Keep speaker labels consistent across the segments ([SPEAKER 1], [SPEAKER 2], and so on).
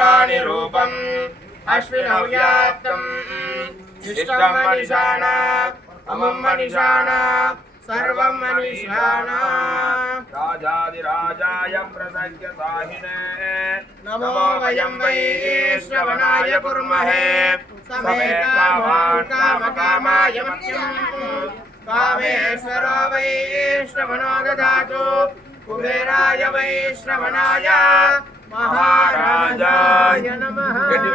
[SPEAKER 1] रूपम् अश्विनव्याप्तम्। इष्टं मनिषाणा अमं मनिषाणा सर्वं मनिषाणा। राजादिराजाय प्रसज्ञसाहिने नमो वयं वै श्रवणाय कुर्महे। समेताभान् कामकामाय मह्यम्। कामेश्वरो वै श्रवणो ददातु कुबेराय वै श्रवणाय
[SPEAKER 2] மகாராஜாய. நமஹ கெட்டி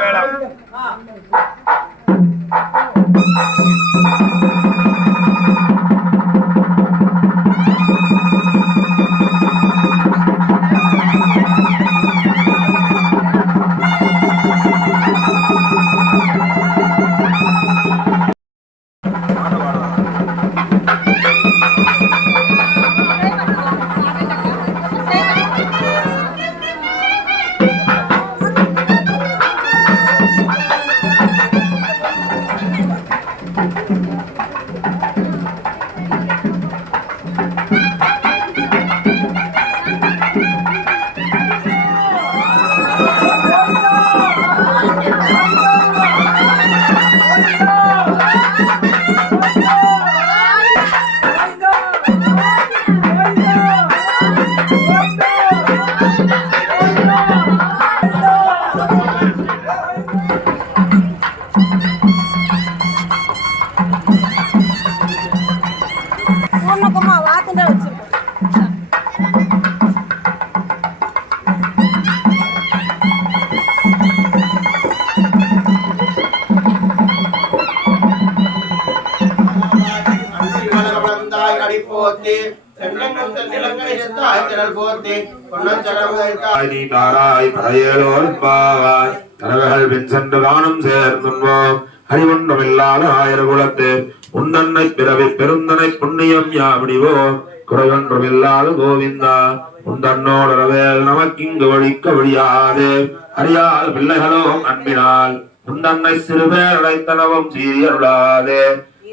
[SPEAKER 3] நீ தாராய் பறையலோர்பாவாய் கரகர்கள் பின் சென்று காணும் சேர்ந்துன்வோம் அறிவொன்றுமில்லாத ஆயர் குலத்து உன்னன்னை பிறவி பெருந்தனை புண்ணியம் யாவிடிவோம் குறைவொன்றுமில்லாத கோவிந்தா உந்தன்னோடரவேல் நமக்கிங்கு ஒழிக்க ஒழியாது அறியாத பிள்ளைகளோ அன்பினால் உந்தன்னை சிறுபேர் அழைத்தனவும் சீரியருளாதே.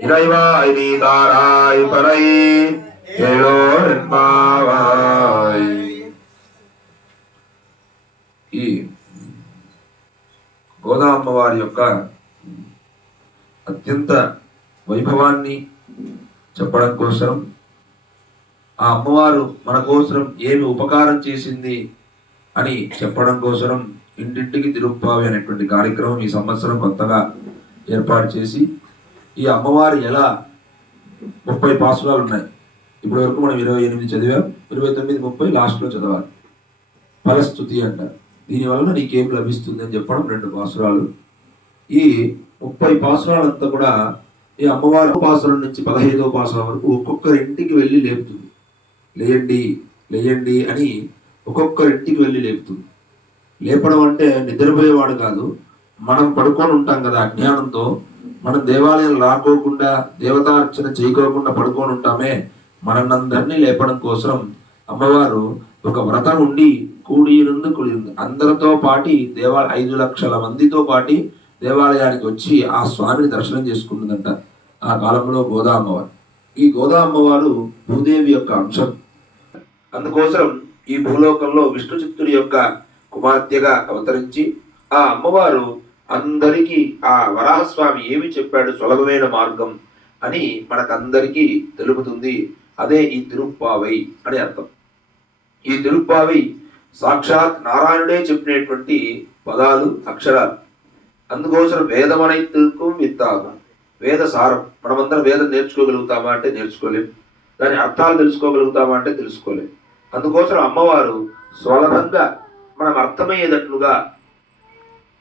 [SPEAKER 3] இறைவாய் நீ தாராய் பறை ஏழோர் பாவாய் ఈ గోదా అమ్మవారి యొక్క అత్యంత వైభవాన్ని చెప్పడం కోసం ఆ అమ్మవారు మన కోసం ఏమి ఉపకారం చేసింది అని చెప్పడం కోసం ఇంటింటికి తిరుప్పావి అనేటువంటి కార్యక్రమం ఈ సంవత్సరం కొత్తగా ఏర్పాటు చేసి ఈ అమ్మవారు ఎలా ముప్పై పాసురాలు ఉన్నాయి? ఇప్పటి వరకు మనం ఇరవై ఎనిమిది చదివాం ఇరవై తొమ్మిది ముప్పై లాస్ట్లో చదవాలి. ఫలస్థుతి అంటారు. దీనివల్ల నీకేం లభిస్తుంది అని చెప్పడం రెండు పాసురాలు. ఈ ముప్పై పాసురాలంతా కూడా ఈ అమ్మవారి పాసురం నుంచి పదహైదవ పాసురం వరకు ఒక్కొక్కరి ఇంటికి వెళ్ళి లేపుతుంది. లేయండి లేయండి అని ఒక్కొక్కరింటికి వెళ్ళి లేపుతుంది. లేపడం అంటే నిద్రపోయేవాడు కాదు. మనం పడుకొని ఉంటాం కదా అజ్ఞానంతో. మనం దేవాలయం లాక్కోకుండా దేవతార్చన చేయకోకుండా పడుకొని ఉంటామే. మనందరినీ లేపడం కోసం అమ్మవారు ఒక వ్రతం ఉండి కూడిరుండు నుండి అందరితో పాటి దేవాలయ ఐదు లక్షల మందితో పాటి దేవాలయానికి వచ్చి ఆ స్వామిని దర్శనం చేసుకుంటుందంట. ఆ కాలంలో గోదా అమ్మవారు ఈ గోదా అమ్మవారు భూదేవి యొక్క అంశం. అందుకోసం ఈ భూలోకంలో విష్ణు చిత్తుడి యొక్క కుమార్తెగా అవతరించి ఆ అమ్మవారు అందరికీ ఆ వరాహస్వామి ఏమి చెప్పాడు సులభమైన మార్గం అని మనకందరికీ తెలుపుతుంది. అదే ఈ తిరుప్పావై అని అర్థం. ఈ తిరుప్పావై సాక్షాత్ నారాయణుడే చెప్పినటువంటి పదాలు అక్షరాలు. అందుకోసం వేదమనైతుకు విత్తాము వేద సారం మనమందరం వేదం నేర్చుకోగలుగుతామా అంటే నేర్చుకోలేం. దాని అర్థాలు తెలుసుకోగలుగుతామా అంటే తెలుసుకోలేం. అందుకోసం అమ్మవారు సులభంగా మనం అర్థమయ్యేటట్లుగా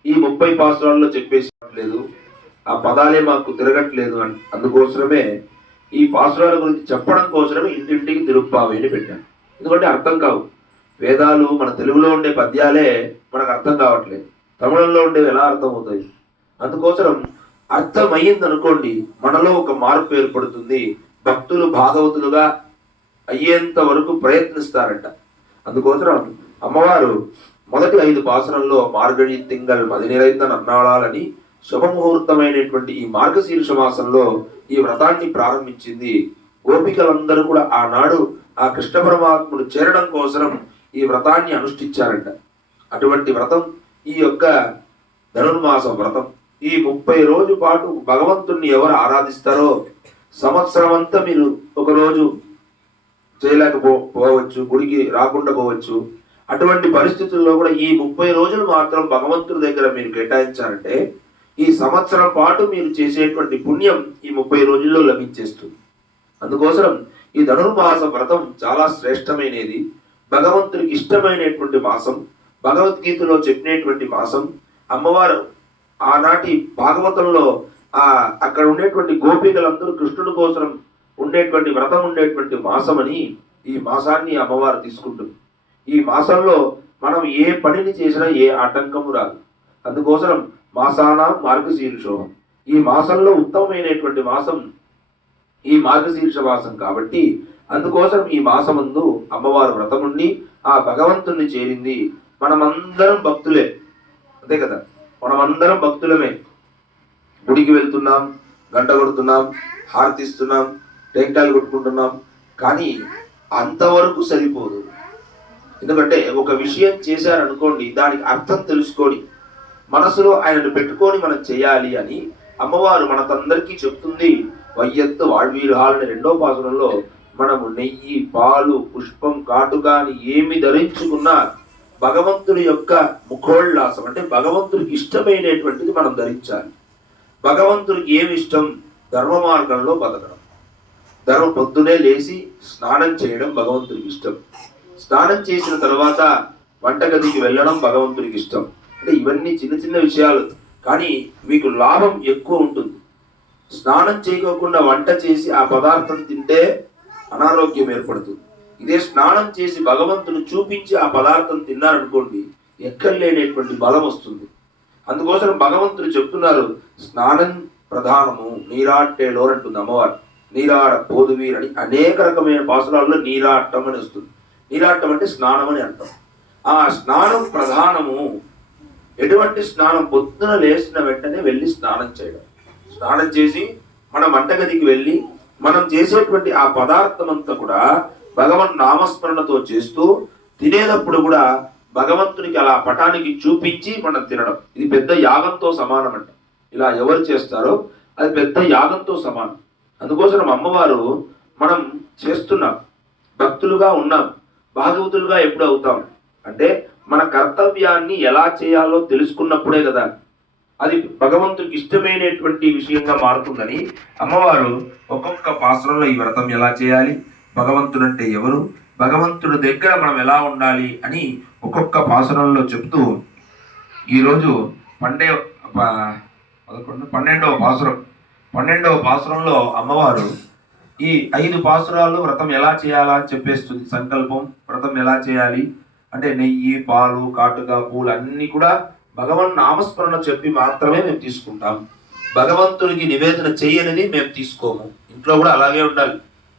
[SPEAKER 3] ఈ ముప్పై పాసురాల్లో చెప్పేసినట్లేదు. ఆ పదాలే మాకు తిరగట్లేదు అని అందుకోసమే ఈ పాసురాల గురించి చెప్పడం కోసమే ఇంటింటికి తిరుప్పావేని పెట్టాను. ఎందుకంటే అర్థం కావు. వేదాలు మన తెలుగులో ఉండే పద్యాలే మనకు అర్థం కావట్లేదు. తమిళంలో ఉండేవి ఎలా అర్థమవుతాయి? అందుకోసం అర్థమయ్యింది అనుకోండి మనలో ఒక మార్పు ఏర్పడుతుంది. భక్తులు భాగవతులుగా అయ్యేంత వరకు ప్రయత్నిస్తారంట. అందుకోసం అమ్మవారు మొదటి ఐదు పాసనంలో మార్గడి తింగల్ మది నిరైంద శుభముహూర్తమైనటువంటి ఈ మార్గశీర్ష మాసంలో ఈ వ్రతాన్ని ప్రారంభించింది. గోపికలందరూ కూడా ఆనాడు ఆ కృష్ణ పరమాత్ముడు చేరడం కోసం ఈ వ్రతాన్ని అనుష్ఠించారంట. అటువంటి వ్రతం ఈ యొక్క ధనుర్మాస వ్రతం. ఈ ముప్పై రోజు పాటు భగవంతుణ్ణి ఎవరు ఆరాధిస్తారో సంవత్సరం అంతా మీరు ఒకరోజు చేయలేకపో పోవచ్చు గుడికి రాకుండా పోవచ్చు. అటువంటి పరిస్థితుల్లో కూడా ఈ ముప్పై రోజులు మాత్రం భగవంతుడి దగ్గర మీరు కేటాయించారంటే ఈ సంవత్సరం పాటు మీరు చేసేటువంటి పుణ్యం ఈ ముప్పై రోజుల్లో లభించేస్తుంది. అందుకోసం ఈ ధనుర్మాస వ్రతం చాలా శ్రేష్టమైనది. భగవంతునికి ఇష్టమైనటువంటి మాసం భగవద్గీతలో చెప్పినటువంటి మాసం అమ్మవారు ఆనాటి భాగవతంలో ఆ అక్కడ ఉండేటువంటి గోపికలందరూ కృష్ణుడి కోసం ఉండేటువంటి వ్రతం ఉండేటువంటి మాసం అని ఈ మాసాన్ని అమ్మవారు తీసుకుంటుంది. ఈ మాసంలో మనం ఏ పనిని చేసినా ఏ ఆటంకము రాదు. అందుకోసం మాసాన మార్గశీర్షోహం. ఈ మాసంలో ఉత్తమమైనటువంటి మాసం ఈ మార్గశీర్ష మాసం కాబట్టి అందుకోసం ఈ మాసమందు అమ్మవారు వ్రతముండి ఆ భగవంతుణ్ణి చేరింది. మనమందరం భక్తులే. అంతే కదా? మనమందరం భక్తులమే. గుడికి వెళ్తున్నాం గంట కొడుతున్నాం హారతిస్తున్నాం టెంకాయలు కొట్టుకుంటున్నాం. కానీ అంతవరకు సరిపోదు. ఎందుకంటే ఒక విషయం చేశారనుకోండి దానికి అర్థం తెలుసుకొని మనసులో ఆయనను పెట్టుకొని మనం చేయాలి అని అమ్మవారు మనకందరికీ చెప్తుంది. వయ్యత్తు వాళ్వీరుహాలని రెండో పాసురంలో మనము నెయ్యి పాలు పుష్పం కాటుగా ఏమి ధరించుకున్నా భగవంతుని యొక్క ముఖోల్లాసం అంటే భగవంతుడికి ఇష్టమైనటువంటిది మనం ధరించాలి. భగవంతుడికి ఏమి ఇష్టం? ధర్మ మార్గంలో బతకడం. ధర్మ పొద్దునే లేచి స్నానం చేయడం భగవంతుడికి ఇష్టం. స్నానం చేసిన తర్వాత వంటగదికి వెళ్ళడం భగవంతుడికి ఇష్టం. అంటే ఇవన్నీ చిన్న చిన్న విషయాలు. కానీ మీకు లాభం ఎక్కువ ఉంటుంది. స్నానం చేయకోకుండా వంట చేసి ఆ పదార్థం తింటే అనారోగ్యం ఏర్పడుతుంది. ఇదే స్నానం చేసి భగవంతుని చూపించి ఆ పదార్థం తిన్నారనుకోండి ఎక్కడ లేనటువంటి బలం వస్తుంది. అందుకోసం భగవంతుడు చెప్తున్నారు స్నానం ప్రధానము నీరాట్టే అంటుంది అమ్మవారు. నీరాడ పోదువీర్ అని అనేక రకమైన పాసురాల్లో నీరాట్టం అని వస్తుంది. నీరాట్టం అంటే స్నానం అని అర్థం. ఆ స్నానం ప్రధానము. ఎటువంటి స్నానం పొద్దున లేచిన వెంటనే వెళ్ళి స్నానం చేయడం. స్నానం చేసి మన వంటగదికి వెళ్ళి మనం చేసేటువంటి ఆ పదార్థం అంతా కూడా భగవన్ నామస్మరణతో చేస్తూ తినేటప్పుడు కూడా భగవంతునికి అలా పటానికి చూపించి మనం తినడం. ఇది పెద్ద యాగంతో సమానం అంట. ఇలా ఎవరు చేస్తారో అది పెద్ద యాగంతో సమానం. అందుకోసం అమ్మవారు మనం చేస్తున్నాం. భక్తులుగా ఉన్నాం. భాగవతులుగా ఎప్పుడు అవుతాం? అంటే మన కర్తవ్యాన్ని ఎలా చేయాలో తెలుసుకున్నప్పుడే కదా. అది భగవంతుడికి ఇష్టమైనటువంటి విషయంగా మారుతుందని అమ్మవారు ఒక్కొక్క పాత్రలో ఈ వ్రతం ఎలా చేయాలి భగవంతుడు అంటే ఎవరు భగవంతుడి దగ్గర మనం ఎలా ఉండాలి అని ఒక్కొక్క పాసురంలో చెప్తూ ఈరోజు పండే పదకొండు పన్నెండవ పాసురం పన్నెండవ పాసురంలో అమ్మవారు ఈ ఐదు పాసురాలు వ్రతం ఎలా చేయాలా అని చెప్పేస్తుంది. సంకల్పం వ్రతం ఎలా చేయాలి? అంటే నెయ్యి పాలు కాటుక పూలు అన్నీ కూడా భగవన్ నామస్మరణ చెప్పి మాత్రమే మేము తీసుకుంటాం. భగవంతుడికి నివేదన చేయనిది మేము తీసుకోము. ఇంట్లో కూడా అలాగే ఉండాలి.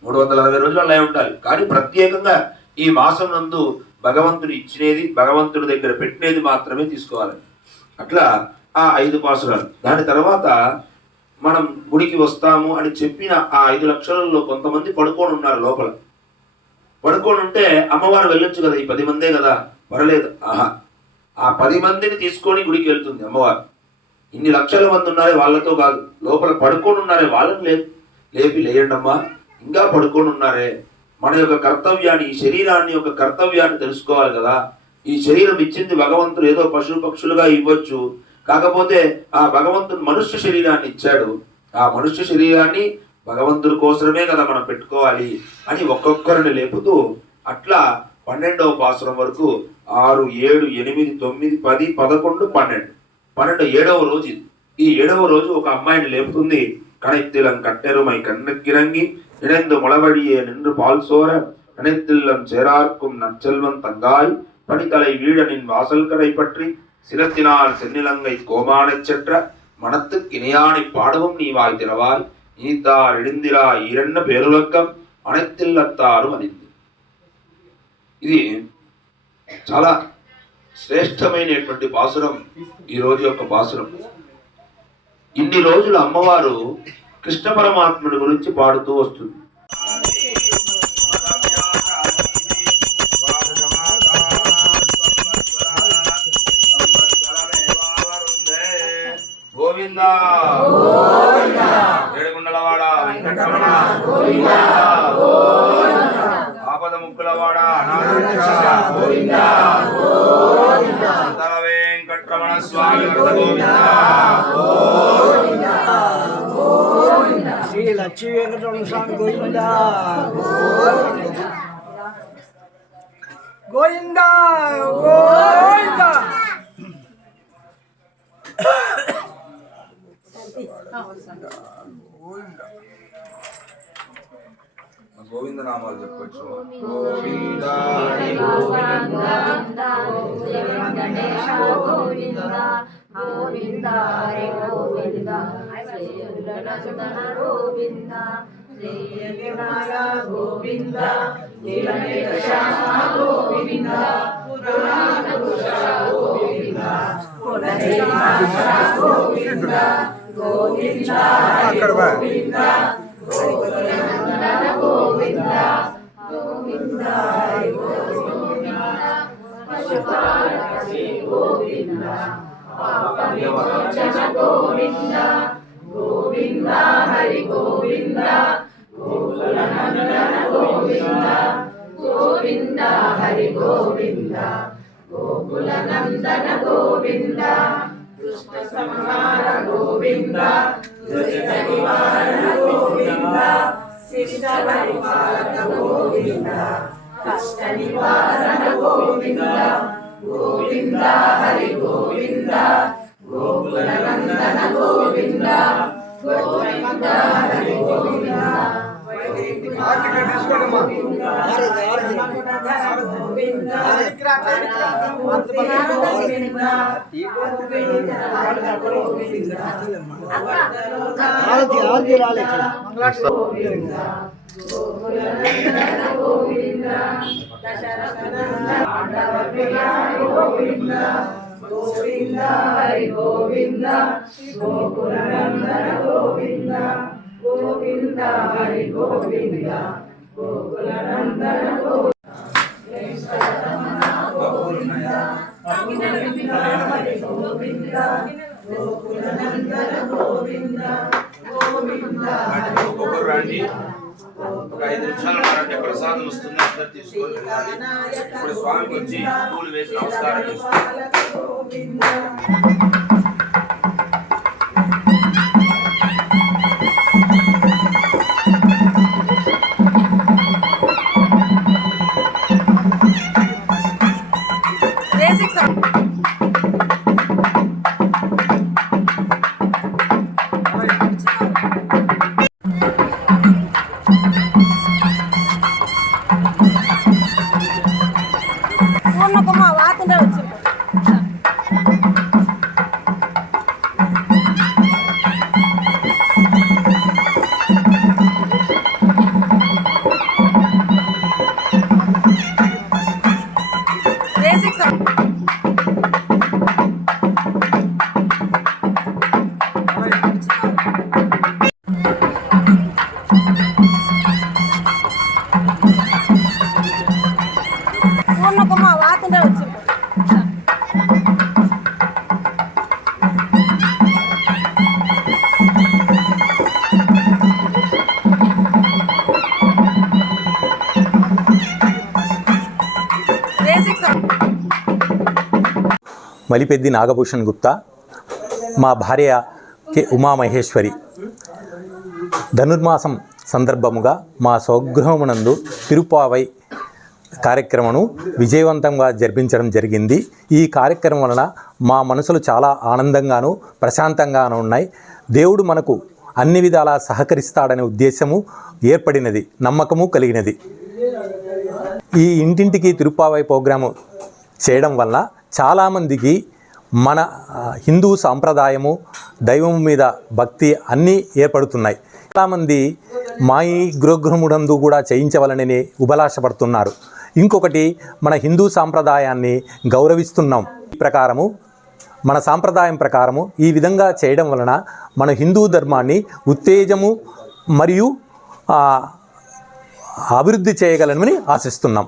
[SPEAKER 3] మూడు వందల అరవై రోజులు అలాగే ఉండాలి. కానీ ప్రత్యేకంగా ఈ మాసం నందు భగవంతుడు ఇచ్చినది భగవంతుడి దగ్గర పెట్టినది మాత్రమే తీసుకోవాలి. అట్లా ఆ ఐదు మాసాలు దాని తర్వాత మనం గుడికి వస్తాము అని చెప్పిన ఆ ఐదు లక్షలలో కొంతమంది పడుకొని ఉన్నారు లోపల. పడుకొని ఉంటే అమ్మవారు వెళ్ళొచ్చు కదా ఈ పది మందే కదా? పర్లేదు. ఆహా. ఆ పది మందిని తీసుకొని గుడికి వెళ్తుంది అమ్మవారు. ఇన్ని లక్షల మంది ఉన్నారే వాళ్ళతో కాదు. లోపల పడుకొని ఉన్నారే వాళ్ళని లే లేపి లేయండమ్మా ఇంకా పడుకొని ఉన్నారే. మన యొక్క కర్తవ్యాన్ని ఈ శరీరాన్ని యొక్క కర్తవ్యాన్ని తెలుసుకోవాలి కదా. ఈ శరీరం ఇచ్చింది భగవంతుడు ఏదో పశు పక్షులుగా ఇవ్వచ్చు. కాకపోతే ఆ భగవంతుడు మనుష్య శరీరాన్ని ఇచ్చాడు. ఆ మనుష్య శరీరాన్ని భగవంతుడి కోసమే కదా మనం పెట్టుకోవాలి అని ఒక్కొక్కరిని లేపుతూ అట్లా పన్నెండవ పాసురం వరకు ఆరు ఏడు ఎనిమిది తొమ్మిది పది పదకొండు పన్నెండు పన్నెండు ఏడవ రోజు ఈ ఏడవ రోజు ఒక అమ్మాయిని లేపుతుంది కణెత్తిలం కట్టెరుమై కన్నెక్కిరంగి నిడెందు మొలబడియే నిన్ను పాల్సోర கணைத்தில்லம் சேரார்க்கும் நற்செல்வன் தங்காய் பணித்தலை வீழனின் வாசல்களை பற்றி சிலத்தினால் சென்னிலங்கை கோமானச் சென்ற மனத்து கிணையானை பாடவும் நீ வாய் திறவாய் நீத்தார் இடிந்திரா இரண்ட பேருலக்கம் அனைத்தில்லத்தாரும் அறிந்த ఇది చాలా శ్రేష్టమైనటువంటి పాసురం ఈ రోజు యొక్క పాసురం ఇన్ని రోజులు అమ్మవారు కృష్ణ పరమాత్ముడి గురించి పాడుతూ వస్తుంది. ఏడుగుండలవాడ వెంకటరమణ. ఆపద ముక్కులవాడ తల వెంకటరమణ స్వామి గోవింద.
[SPEAKER 4] శ్రీ లక్ష్మీ వెంకటరమణ స్వామి గోవింద గోవింద. గోవింద.
[SPEAKER 5] గోవింద. నామాలు చెప్పొచ్చు.
[SPEAKER 3] గోవింద
[SPEAKER 2] గణేశ గోవింద గోవింద హరి గోవింద నందన గోవింద. గోవింద. హరి గోవింద. పశుపాలకసి గోవింద పాప విమోచన గోవింద గోవింద హరి గోవింద గోకుల నందన గోవింద గోవింద హరి గోవింద గోకుల నందన గోవింద దుష్ట సంహార గోవింద. దురిత నివారణ గోవింద. శిష్ట పరిపాలన గోవింద కష్ట నివారణ గోవింద గోవింద హరి గోవింద గోకుల నందన గోవింద గోవింద హరి గోవింద
[SPEAKER 4] ఆరతి ఆరతి రాలే ఇక్కడ.
[SPEAKER 2] గోవింద హరి గోవింద గోకుల నందన గోవింద. గోవింద హరి గోవింద గోకులనందన గోవింద. హరి గోవింద గోకులనందన గోవింద గోవింద
[SPEAKER 3] హరి గోవింద ఒక ఐదు నిమిషాలు ఉన్నారంటే ప్రసాదం వస్తుంది అందరు తీసుకొని ఇప్పుడు స్వామికి వచ్చి పూలు వేసి నమస్కారం చేసుకోండి
[SPEAKER 6] మలిపెద్ది నాగభూషణ్ గుప్తా మా భార్య కె ఉమామహేశ్వరి. ధనుర్మాసం సందర్భముగా మా స్వగృహమునందు తిరుపావై కార్యక్రమను విజయవంతంగా జరిపించడం జరిగింది. ఈ కార్యక్రమం వలన మా మనసులు చాలా ఆనందంగాను ప్రశాంతంగాను ఉన్నాయి. దేవుడు మనకు అన్ని విధాలా సహకరిస్తాడనే ఉద్దేశము ఏర్పడినది నమ్మకము కలిగినది. ఈ ఇంటింటికి తిరుపావై ప్రోగ్రాము చేయడం వల్ల చాలామందికి మన హిందూ సాంప్రదాయము దైవం మీద భక్తి అన్నీ ఏర్పడుతున్నాయి. చాలామంది మాయి గృహగృహముడందు కూడా చేయించవలనని ఉబలాశపడుతున్నారు. ఇంకొకటి మన హిందూ సాంప్రదాయాన్ని గౌరవిస్తున్నాం. ఈ ప్రకారము మన సాంప్రదాయం ప్రకారము ఈ విధంగా చేయడం వలన మన హిందూ ధర్మాన్ని ఉత్తేజము మరియు అభివృద్ధి చేయగలమని ఆశిస్తున్నాం.